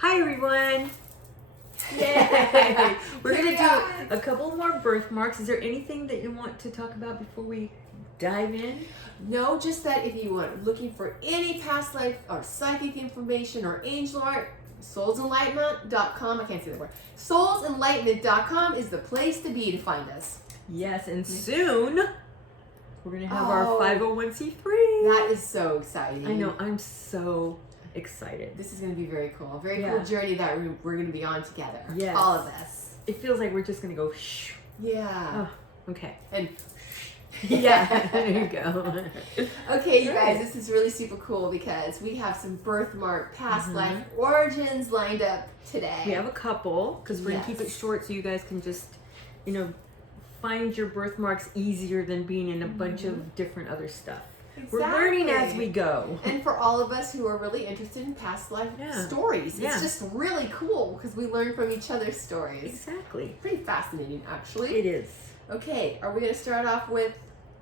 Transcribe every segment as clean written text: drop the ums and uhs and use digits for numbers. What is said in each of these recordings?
Hi everyone! Yay! We're going to do a couple more birthmarks. Is there anything that you want to talk about before we dive in? No, just that if you are looking for any past life or psychic information or angel art, soulsenlightenment.com, I can't say the word, soulsenlightenment.com is the place to be to find us. Yes, and soon we're going to have our 501c3. That is so exciting. I know, I'm so excited. This is going to be very cool. A very cool journey that we're going to be on together. Yes. All of us. It feels like we're just going to go shh. Yeah. Oh, okay. And yeah, there you go. Okay, you guys, this is really super cool because we have some birthmark past life origins lined up today. We have a couple because we're going to keep it short so you guys can just, find your birthmarks easier than being in a bunch of different other stuff. Exactly. We're learning as we go. And for all of us who are really interested in past life stories, it's just really cool because we learn from each other's stories. Exactly. Pretty fascinating, actually. It is. Okay, are we going to start off with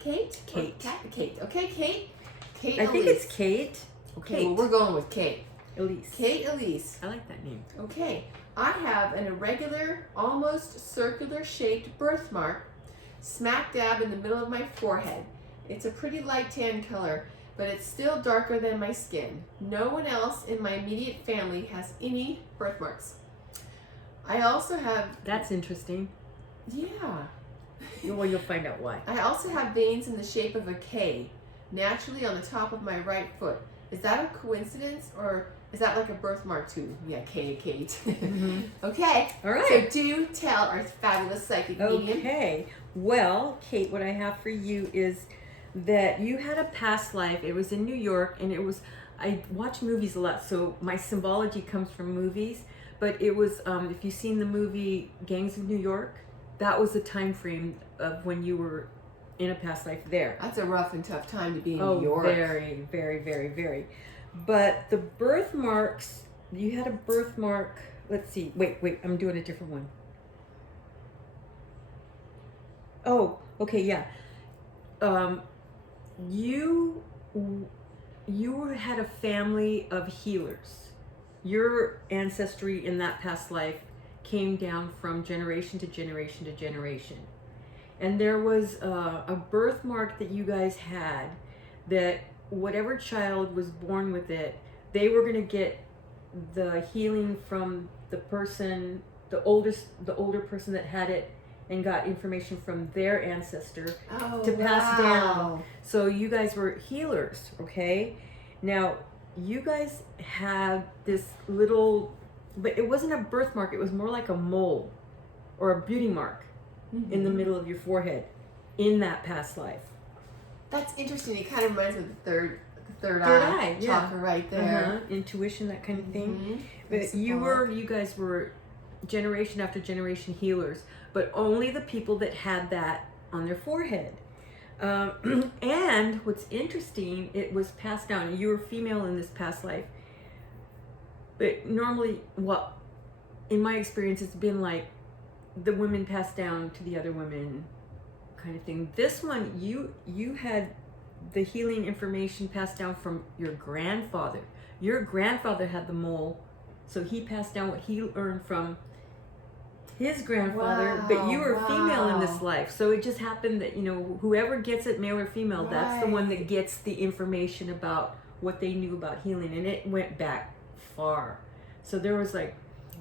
Kait? Kait. Kait. Okay, Kait. Kait I Elise. think it's Kait. Okay, well, we're going with Kait. Elise. Kait Elise. I like that name. Okay, I have an irregular, almost circular shaped birthmark smack dab in the middle of my forehead. It's a pretty light tan color, but it's still darker than my skin. No one else in my immediate family has any birthmarks. I also have... That's interesting. Yeah. Well, you'll find out why. I also have veins in the shape of a K, naturally on the top of my right foot. Is that a coincidence, or is that like a birthmark too? Yeah, Kait. Okay. All right. So do tell our fabulous psychic medium. Okay. Well, Kait, what I have for you is that you had a past life. It was in New York, and I watch movies a lot, so my symbology comes from movies. But it was, if you've seen the movie Gangs of New York, that was the time frame of when you were in a past life there. That's a rough and tough time to be in New York. Very, very, very, very. But the birthmarks, you had a birthmark, let's see, wait, I'm doing a different one. Oh, okay, yeah. You had a family of healers. Your ancestry in that past life came down from generation to generation to generation. And there was a birthmark that you guys had that whatever child was born with it, they were going to get the healing from the person, the older person that had it, and got information from their ancestor to pass down. So you guys were healers, okay? Now, you guys had this little, but it wasn't a birthmark, it was more like a mole or a beauty mark in the middle of your forehead in that past life. That's interesting. It kind of reminds me of the third eye chakra right there. Intuition, that kind of thing. But you guys were generation after generation healers, but only the people that had that on their forehead. And what's interesting, it was passed down. You were female in this past life, but normally, well, in my experience, it's been like the women passed down to the other women kind of thing. This one, you had the healing information passed down from your grandfather. Your grandfather had the mole, so he passed down what he learned from his grandfather, but you were female in this life. So it just happened that, whoever gets it, male or female, that's the one that gets the information about what they knew about healing. And it went back far. So there was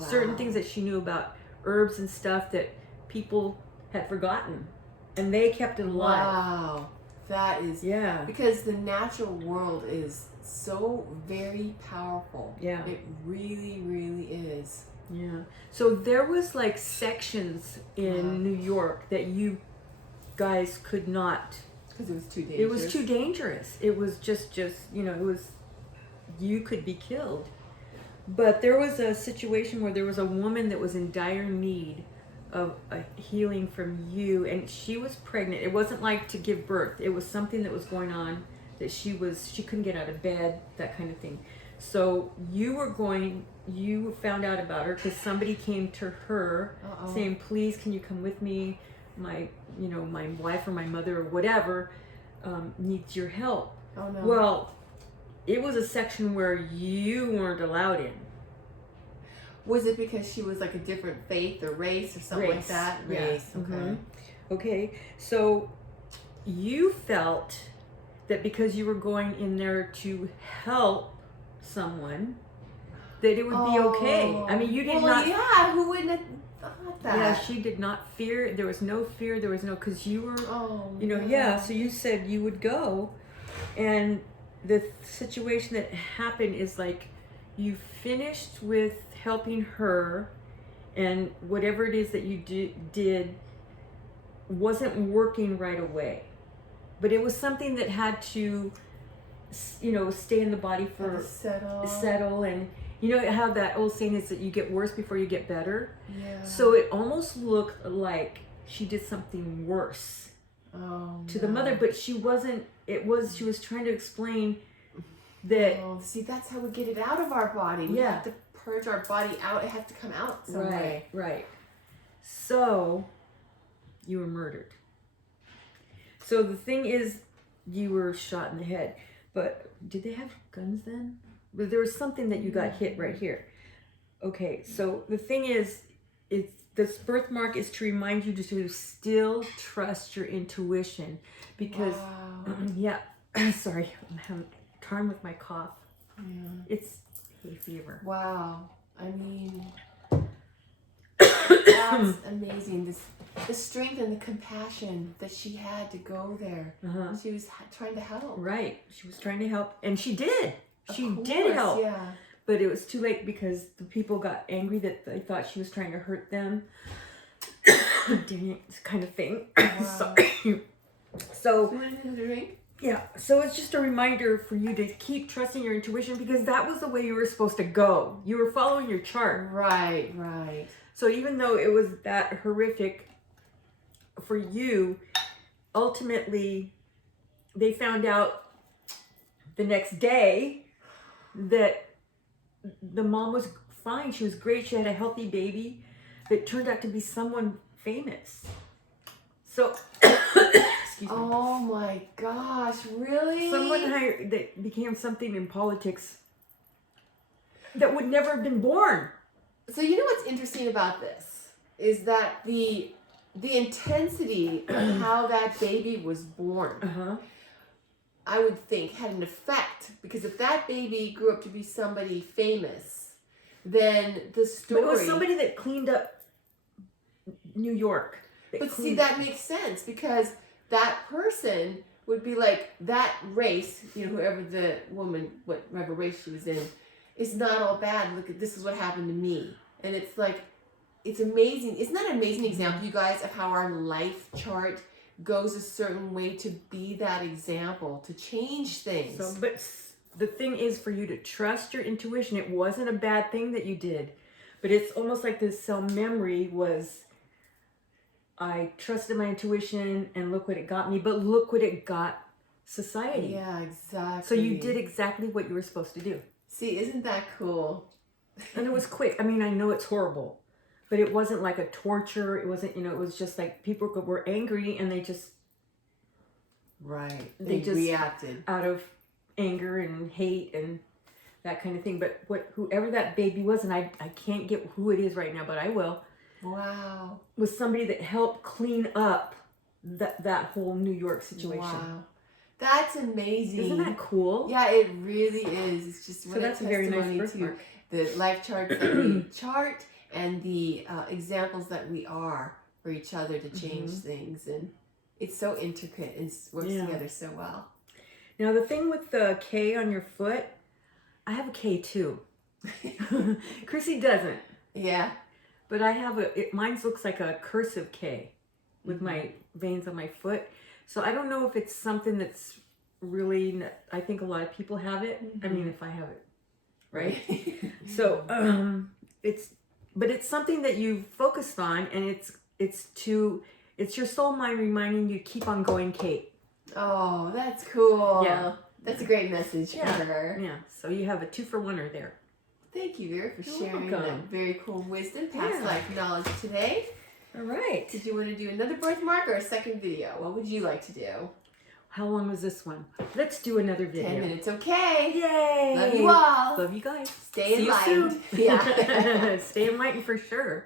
certain things that she knew about herbs and stuff that people had forgotten. And they kept it alive. Wow. That is... Yeah. Because the natural world is so very powerful. Yeah. It really, really is. Yeah. So there was sections in New York that you guys could not... Because it was too dangerous. It was too dangerous. It was just you could be killed. But there was a situation where there was a woman that was in dire need of a healing from you, and she was pregnant. It wasn't like to give birth. It was something that was going on that she couldn't get out of bed, that kind of thing. So you found out about her because somebody came to her saying, please, can you come with me? My wife or my mother or whatever needs your help. Oh no. Well, it was a section where you weren't allowed in. Was it because she was like a different faith or race or something like that? Race. Yeah. Okay. Okay. So you felt that because you were going in there to help someone, that it would be okay. I mean, you did not. Yeah, who wouldn't have thought that? Yeah, she did not fear. There was no fear. There was no, because you were, no. yeah. So you said you would go, and the situation that happened is like, you finished with helping her, and whatever it is that you did wasn't working right away, but it was something that had to, stay in the body for settle, and you know how that old saying is that you get worse before you get better. Yeah. So it almost looked like she did something worse to the mother, but she wasn't. She was trying to explain that. See, that's how we get it out of our body. We have to purge our body out. It has to come out some way. Right. So you were murdered. So the thing is, you were shot in the head. But did they have guns then? But there was something that you got hit right here. Okay, so the thing is, this birthmark is to remind you to still trust your intuition. Because, sorry, I'm having time with my cough. Yeah. It's hay fever. Wow. I mean, that's amazing. The strength and the compassion that she had to go there. She was trying to help. Right. She was trying to help. And she did. She did help. Yeah. But it was too late because the people got angry that they thought she was trying to hurt them. Kind of thing. Wow. Sorry. So, drink? Yeah. So it's just a reminder for you to keep trusting your intuition, because that was the way you were supposed to go. You were following your chart. Right. So even though it was that horrific for you, ultimately they found out the next day that the mom was fine. She was great. She had a healthy baby that turned out to be someone famous. So, excuse me. Oh my gosh, really? Someone that became something in politics that would never have been born. So you know what's interesting about this is that the intensity of how that baby was born, I would think, had an effect, because if that baby grew up to be somebody famous, then the story... But it was somebody that cleaned up New York. See, that makes sense, because that person would be like, that race, whoever the woman, whatever race she was in, is not all bad. Look, this is what happened to me. And it's like, it's amazing. Isn't that an amazing example, you guys, of how our life chart goes a certain way to be that example, to change things? So, but the thing is for you to trust your intuition. It wasn't a bad thing that you did, but it's almost like this cell memory was, I trusted my intuition and look what it got me, but look what it got society. Yeah, exactly. So you did exactly what you were supposed to do. See, isn't that cool? And it was quick. I mean, I know it's horrible, but it wasn't like a torture. It wasn't, it was just like people were angry and they just... Right. They just reacted. Out of anger and hate and that kind of thing. But whoever that baby was, and I can't get who it is right now, but I will. Wow. Was somebody that helped clean up that whole New York situation. Wow. That's amazing. Isn't that cool? Yeah, it really is. It's just what that's a very nice birthmark. The life chart that we chart and the examples that we are for each other to change things. And it's so intricate and works together so well. Now, the thing with the K on your foot, I have a K too. Chrissy doesn't. Yeah. But I have mine looks like a cursive K with my veins on my foot. So I don't know if it's something that's really, I think a lot of people have it. I mean, if I have it, right? So it's something that you focused on, and it's your soul mind reminding you to keep on going, Kate. Oh, that's cool. Yeah. That's a great message for her. Yeah. So you have a 2-for-1er there. Thank you, Vera, for sharing that very cool wisdom, past life knowledge today. All right. Did you want to do another birthmark or a second video? What would you like to do? How long was this one? Let's do another video. 10 minutes, okay. Yay! Love you all. Love you guys. Stay See you enlightened. soon. Yeah. Stay enlightened for sure.